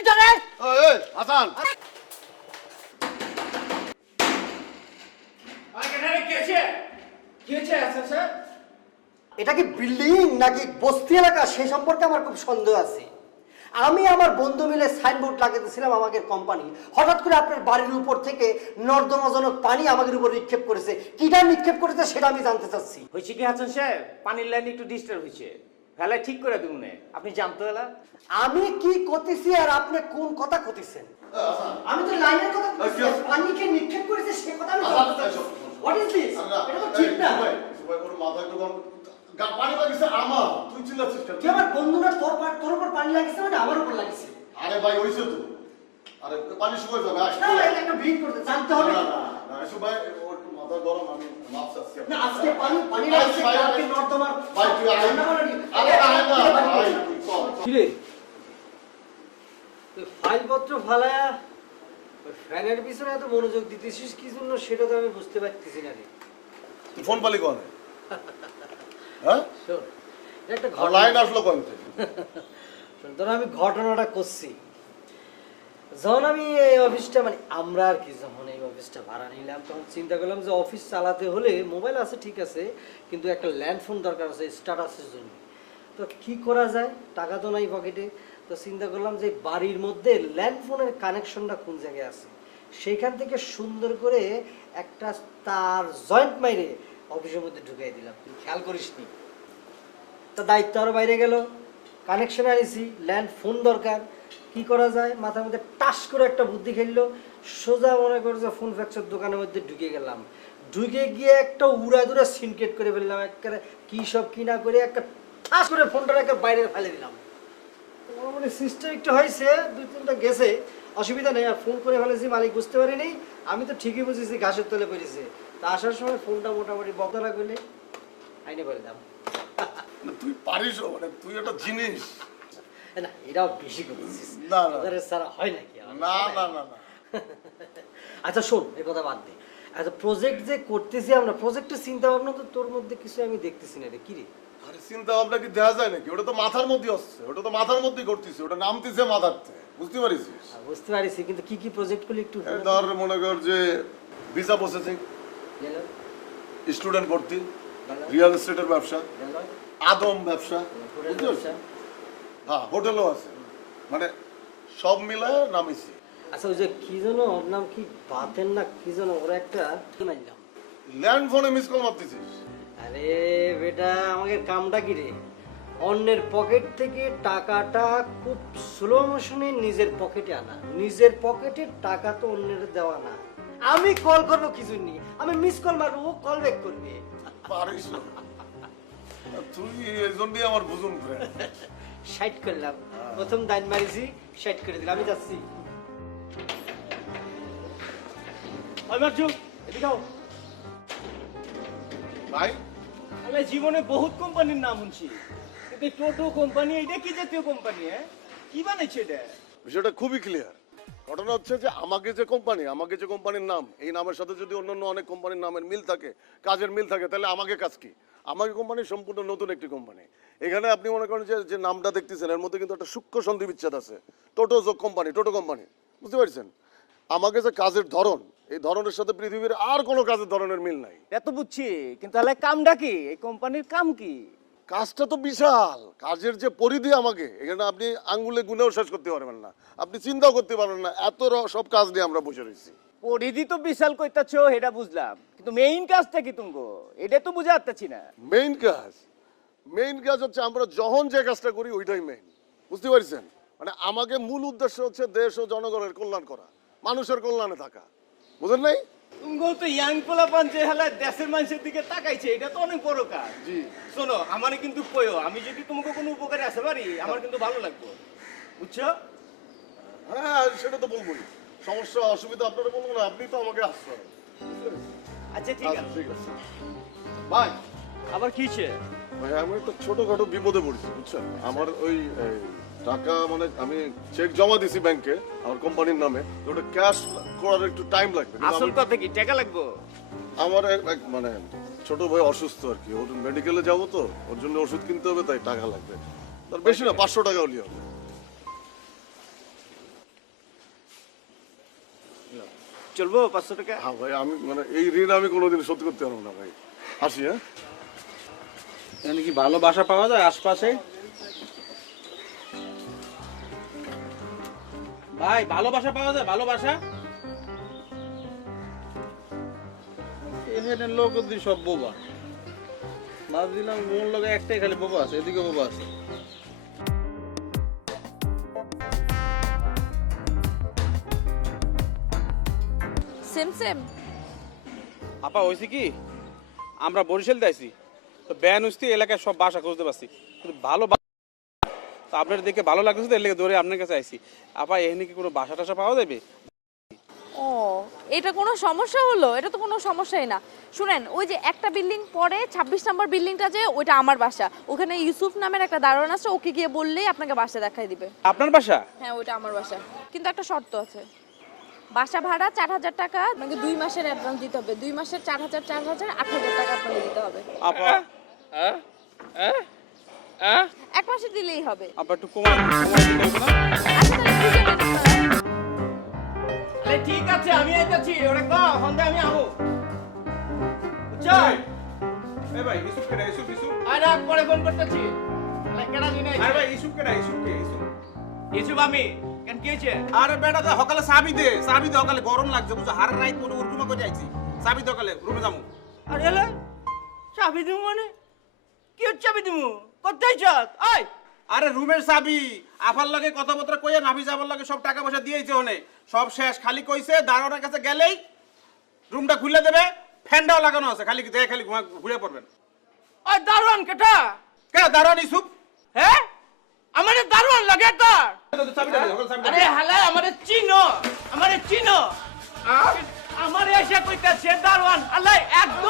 কিটা রে ওই, ওই, হাসান এটা কি বিল্ডিং নাকি বস্তি এলাকা? সে সম্পর্কে আমার খুব সন্দেহ আছে। আমি আমার বন্ধু মিলে সাইনবোর্ড লাগাতেছিলাম আমাদের কোম্পানি। হঠাৎ করে আপনার বাড়ির উপর থেকে নর্দমাজনক পানি আমাদের উপর নিক্ষেপ করেছে। কিটা নিক্ষেপ করেছে সেটা আমি জানতে চাচ্ছি। হয়েছে কি হাসান সাহেব পানির লাইন একটু ডিস্টার্ব হয়েছে। ফেলায় ঠিক করে দিব না। আপনি জানতো এলা আমি কি করতেছি আর আপনি কোন কথা করতেছেন? আমি তো লাইনের কথা। পানিকে নিক্ষেপ করেছে সে কথা আমি হোয়াট ইজ দিস এটা তো ঠিক না। সবাই ওর মাথা একটু গরম। পানি লাগিছে আমার। তুই চিল্লাচ্ছিস কেন? তুই আমার বন্ধু না তোর পা- তোর উপর পানি লাগিছে মানে আমার উপর লাগিছে। আরে ভাই হইছে তো। আরে পানি শুকাই যাবে না, একটা ভিড় করতে জানতে হবে। না, না, না, ভাই, ওর একটু মাথা গরম, আমি মাপ চাচ্ছি না আজকে পানি পানি লাগছে কালকে নর্দমার ভাই, তুই আয় না। রান্না বান্না নিয়ে- আরে আয় না, ভাই, করছে। তুই ফাইলপত্র ফালায়া ফ্যানের পিছনে এত মনোযোগ দিতেছিস কি জন্য সেটা তো আমি বুঝতে পারতেছি না রে তুই ফোন পালি কোন হ্যাঁ শোন একটা ঘটনা লাইন আসলো কোন থেকে? শোন, আমি ঘটনাটা করছি যখন আমি এই অফিসটা মানে আমরা আর কি যখন এই অফিসটা ভাড়া নিলাম, তখন চিন্তা করলাম যে অফিস চালাতে হলে মোবাইল আছে, ঠিক আছে, কিন্তু একটা ল্যান্ড ফোন দরকার আছে স্ট্যাটাসের জন্য। তো কি করা যায়? টাকা তো নাই পকেটে তো চিন্তা করলাম যে বাড়ির মধ্যে ল্যান্ড ফোনের কানেকশনটা কোন জায়গায় আছে? সেইখান থেকে সুন্দর করে একটা তার জয়েন্ট মাইরে অফিসের মধ্যে ঢুকিয়ে দিলাম। তুই খেয়াল করিসনি? তা দায়িত্ব আরও বাইরে গেল। কানেকশন আনিছি ল্যান্ড ফোন দরকার, কি করা যায়? মাথার মধ্যে টাস করে একটা বুদ্ধি খেললো, সোজা মনে করে যে ফোন ফ্যাক্সর দোকানের মধ্যে ঢুকে গেলাম। ঢুকে গিয়ে একটা উড়া দুরা সিনকেট করে ফেললাম, একেবারে কি সব কি না করে একটা ঠাস করে ফোনটা একটা বাইরে ফেলে দিলাম। মোটামুটি সিস্টেম একটু হয়েছে, দুই তিনটা গেছে, অসুবিধা নেই, আর ফোন করে ফেলেছি মালিক বুঝতে পারিনি, আমি তো ঠিকই বুঝেছি ঘাসের তলে পড়েছে। তা আসার সময় ফোনটা মোটামুটি বকদলা করলে আইনে করে দাম না, তুই পারিস মানে তুই একটা জিনিস। না এটাও বেশি করেছিস। না, না। ছাড়া হয় নাকি? না না না না আচ্ছা শোন এই কথা বাদ দে। আচ্ছা প্রজেক্ট যে করতেছি আমরা প্রজেক্টের চিন্তা ভাবনা তো তোর মধ্যে কিছু আমি দেখতেছি না রে কি রে? আরে চিন্তা ভাবনা কি দেখা যায় নাকি? ওটা তো মাথার মধ্যে আসছে ওটা তো মাথার মধ্যেই করতেছে ওটা নামতেছে মাথারতে বুঝতে পারিস আর বুঝতে পারিছি কিন্তু কি কি প্রজেক্ট করলে একটু ধর মনে কর যে ভিসা প্রসেসিং স্টুডেন্ট ভর্তি। রিয়েল এস্টেটের ব্যবসা আদম ব্যবসা বুঝতে হ্যাঁ হোটেলও আছে। মানে সব মিলায় নামিছি আচ্ছা ওই যে কি যেন ওর নাম কি? বাতেন না কি যেন ওরা একটা ল্যান্ড ফোনে মিস কল মারতেছিস। আরে বেটা আমাকে কামটা কি রে? অন্যের পকেট থেকে টাকাটা খুব স্লো মোশনে নিজের পকেটে আনা। নিজের পকেটে টাকা তো অন্যের দেওয়া না। আমি কল করব কিছু নি আমি মিস কল মারবো ও কল ব্যাক করবে। পারিস না। তুই এই জন্যই আমার বুঝুন সাইড করলাম। প্রথম দাইন মারিছি সাইড করে দিলাম। আমি যাচ্ছি। ওই এদিকে আও। ভাই? আমি জীবনে বহুত কোম্পানির নাম শুনছি। এই টোটো কোম্পানি এটা কি জাতীয় কোম্পানি হ্যাঁ? কি বানাইছে এটা? বিষয়টা খুবই ক্লিয়ার ঘটনা হচ্ছে যে আমাকে যে কোম্পানি আমাকে যে কোম্পানির নাম এই নামের সাথে যদি অন্যান্য অনেক কোম্পানির নামের মিল থাকে কাজের মিল থাকে তাহলে আমাকে কাজ কি? আমাকে কোম্পানি সম্পূর্ণ নতুন একটি কোম্পানি। এখানে আপনি মনে করেন যে যে নামটা দেখতেছেন এর মধ্যে কিন্তু একটা সূক্ষ্ম সন্ধি বিচ্ছেদ আছে। টোটো যোগ কোম্পানি টোটো কোম্পানি বুঝতে পারছেন? আমাকে যে কাজের ধরন এই ধরনের সাথে পৃথিবীর আর কোনো কাজের ধরনের মিল নাই। এত বুঝছি কিন্তু তাহলে কামটা কি? এই কোম্পানির কাম কি? কাজটা তো বিশাল। কাজের যে পরিধি আমাকে এখানে আপনি আঙ্গুলে গুনেও শেষ করতে পারবেন না। আপনি চিন্তাও করতে পারবেন না এত সব কাজ নিয়ে আমরা বসে রয়েছি। পরিধি তো বিশাল কইতাছ এটা বুঝলাম। কিন্তু মেইন কাজটা কি তুমগো? এটা তো বুঝে আসতেছি না। মেইন কাজ? মেইন কাজ হচ্ছে আমরা যখন যে কাজটা করি ওইটাই মেইন বুঝতে পারছেন? মানে আমাকে মূল উদ্দেশ্য হচ্ছে দেশ ও জনগণের কল্যাণ করা মানুষের কল্যাণে থাকা। বুঝেন নাই? তো ইয়াং হেলা দেশের মানুষের দিকে তাকাইছে এটা তো অনেক বড় কাজ। জি। শোনো আমারে কিন্তু কইও আমি যদি তোমাকে কোনো উপকারে আসতে পারি আমার কিন্তু ভালো লাগবে। বুঝছ? হ্যাঁ সেটা তো বলবোই। সমস্যা অসুবিধা আপনারা বলব না আপনি তো আমাকে আচ্ছা ঠিক আচ্ছা, আছে। ঠিক আছে। আবার ভাই আমি একটা ছোটখাটো বিপদে পড়েছি বুঝছেন? আমার ওই টাকা মানে আমি চেক জমা দিছি ব্যাংকে আমার কোম্পানির নামে ওটা ক্যাশ করার একটু টাইম লাগবে আসল কথা কি টাকা লাগবে? আমার এক মানে ছোট ভাই অসুস্থ আর কি ওর মেডিকেলে তো ওর জন্য ওষুধ কিনতে হবে তাই টাকা লাগবে। তার বেশি না পাঁচশো টাকা হবে। চলবো পাঁচশো টাকা? হ্যাঁ ভাই আমি মানে এই ঋণ আমি কোনোদিন শোধ করতে পারব না ভাই। আসি হ্যাঁ? কি ভালো বাসা পাওয়া যায় আশপাশে? ভাই ভালোবাসা পাওয়া যায় ভালোবাসা এখানে লোক অব্দি সব বোবা। ভাবছিলাম মোর লোকে একটাই খালি বোবা আছে এদিকে বোবা আছে। Same same. আপা হয়েছে কি? আমরা বরিশাল দিয়েছি তো ব্যান উঠতে এলাকায় সব বাসা খুঁজতে পারছি। কিন্তু ভালো তো আপনার দেখে ভালো লাগতেছে তো এর লেগে ধরে আপনার কাছে আইছি। আপা এখানে কি কোনো বাসা টাসা পাওয়া যাবে? ও এটা কোনো সমস্যা হলো? এটা তো কোনো সমস্যাই না। শুনেন ওই যে একটা বিল্ডিং পরে ২৬ নম্বর বিল্ডিংটা যে ওইটা আমার বাসা। ওখানে ইউসুফ নামের একটা দারোয়ান আছে ওকে গিয়ে বললেই আপনাকে বাসা দেখাই দিবে। আপনার বাসা? হ্যাঁ ওইটা আমার বাসা। কিন্তু একটা শর্ত আছে। বাসা ভাড়া চার হাজার টাকা আপনাকে দুই মাসের অ্যাডভান্স দিতে হবে। দুই মাসের চার হাজার চার হাজার আট হাজার টাকা আপনাকে দিতে হবে। আপা। এক মাসে দিলেই হবে। আপা একটু কমাই আচ্ছা। আরে ঠিক আছে আমি আইতাছি ওরে কো হন্দে আমি আমু বুঝছ? এই ভাই ইসুফ কেডা ইসুফ ইসুফ? আরে পরে ফোন করতেছি। আরে কেডা দিনে আরে ভাই ইসুফ কেডা ইসুফ কে ইসুফ? ইসুফ আমি। কেন কি হয়েছে? আরে বেটা তো সকালে চাবি দে চাবি দে সকালে গরম লাগছে বুঝছ? হার রাইত মনে রুমে করে যাইছি চাবি দে সকালে রুমে যামু। আরে এলে? চাবি দিমু মানে? কি চাবি দিমু? কোথায় আয়। আরে রুমের চাবি। আফার লাগে কথাবার্তা কইয়া নাভি যাবার লাগে সব টাকা পয়সা দিয়েছে ওনে। সব শেষ খালি কইছে দারোয়ানের কাছে গেলেই রুমটা খুলে দেবে ফ্যানটাও লাগানো আছে খালি দেখে খালি ঘুরে পড়বেন। ওই দারোয়ান কেটা? কে দারোয়ান ইসুফ হ্যাঁ আমারে দারোয়ান লাগে তার। আরে হালা আমারে চিনো আমারে চিনো। আমারে এসে কইতাছে দারোয়ান আল্লাহ একদম